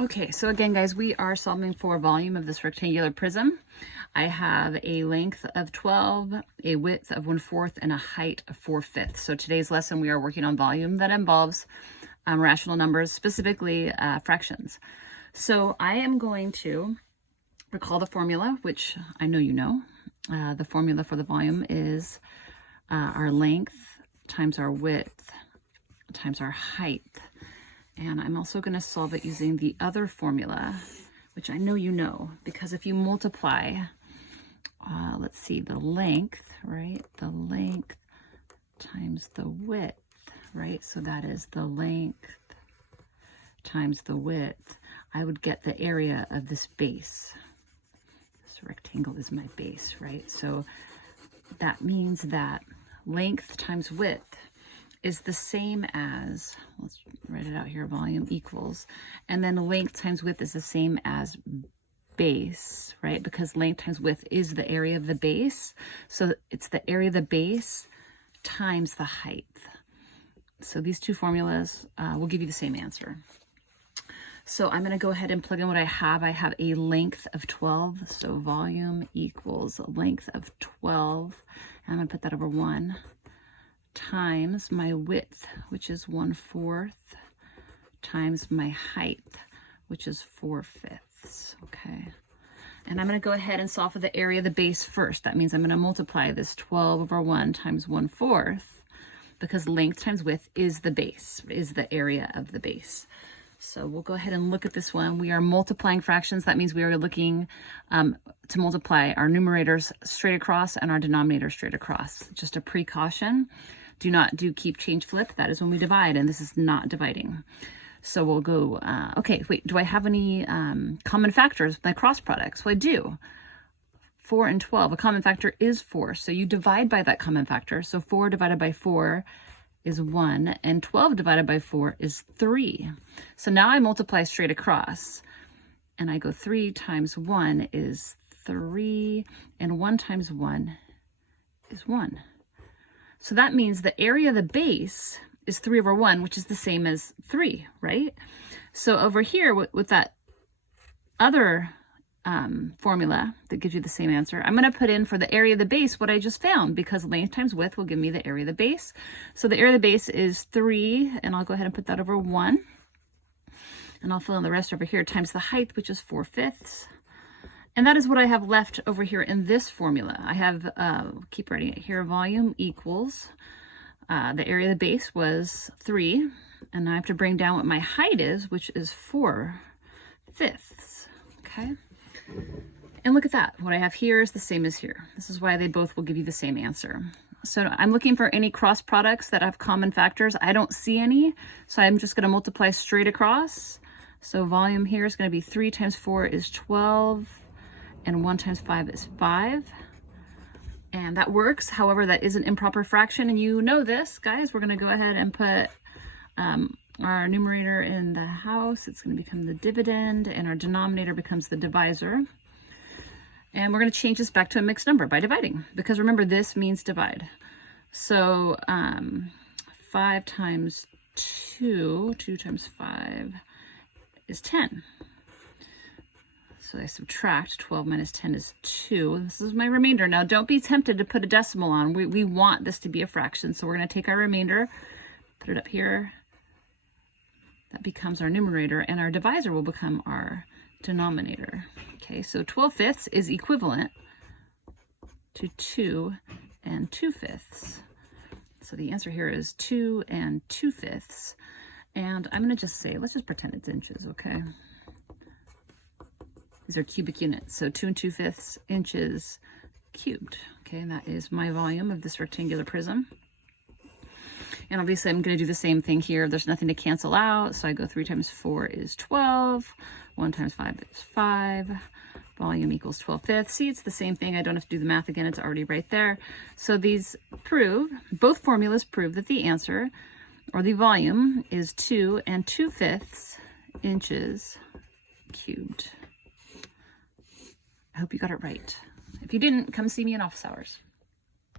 Okay, so again, guys, we are solving for volume of this rectangular prism. I have a length of 12, a width of 1/4, and a height of 4/5. So today's lesson, we are working on volume that involves rational numbers, specifically fractions. So I am going to recall the formula, which I know you know. The formula for the volume is our length times our width times our height. And I'm also going to solve it using the other formula, which I know you know, because if you multiply, let's see, the length, right? The length times the width, right? So that is the length times the width. I would get the area of this base. This rectangle is my base, right? So that means that length times width is the same as, let's write it out here, volume equals, and then length times width is the same as base, right? Because length times width is the area of the base. So it's the area of the base times the height. So these two formulas will give you the same answer. So I'm going to go ahead and plug in what I have. I have a length of 12. So volume equals length of 12. And I'm going to put that over 1 times my width, which is 1/4, times my height, which is 4/5. Okay. And I'm going to go ahead and solve for the area of the base first. That means I'm going to multiply this 12 over 1 times 1/4, because length times width is the base, is the area of the base. So we'll go ahead and look at this one. We are multiplying fractions. That means we are looking to multiply our numerators straight across and our denominator straight across. Just a precaution. Do not do keep, change, flip. That is when we divide, and this is not dividing. So we'll go, okay, wait, do I have any common factors with my cross products? Well, I do. 4 and 12, a common factor is 4. So you divide by that common factor. So 4 divided by 4 is 1, and 12 divided by 4 is 3. So now I multiply straight across, and I go 3 times 1 is 3, and 1 times 1 is 1. So that means the area of the base is 3 over 1, which is the same as 3, right? So over here with that other formula that gives you the same answer, I'm going to put in for the area of the base what I just found, because length times width will give me the area of the base. So the area of the base is 3, and I'll go ahead and put that over 1. And I'll fill in the rest over here, times the height, which is 4/5. And that is what I have left over here in this formula. I have, keep writing it here, volume equals, the area of the base was 3, and I have to bring down what my height is, which is 4/5, okay? And look at that. What I have here is the same as here. This is why they both will give you the same answer. So I'm looking for any cross products that have common factors. I don't see any, so I'm just going to multiply straight across. So volume here is going to be 3 times 4 is 12, and 1 times 5 is 5. And that works. However, that is an improper fraction, and you know this, guys. We're going to go ahead and put our numerator in the house. It's going to become the dividend, and our denominator becomes the divisor. And we're going to change this back to a mixed number by dividing, because remember, this means divide. So 5 times 2 times 5 is 10. So I subtract 12 minus 10 is 2. This is my remainder. Now, don't be tempted to put a decimal on. We want this to be a fraction. So we're going to take our remainder, put it up here. That becomes our numerator, and our divisor will become our denominator. Okay, so 12/5 is equivalent to 2 and 2/5. So the answer here is 2 and 2/5. And I'm going to just say, let's just pretend it's inches, okay? These are cubic units, so 2 and 2/5 inches cubed. Okay, and that is my volume of this rectangular prism. And obviously I'm going to do the same thing here. There's nothing to cancel out, so I go 3 times 4 is 12, 1 times 5 is 5, volume equals 12/5. See, it's the same thing. I don't have to do the math again. It's already right there. So these prove, both formulas prove that the answer, or the volume, is 2 and 2/5 inches cubed. I hope you got it right. If you didn't, come see me in office hours.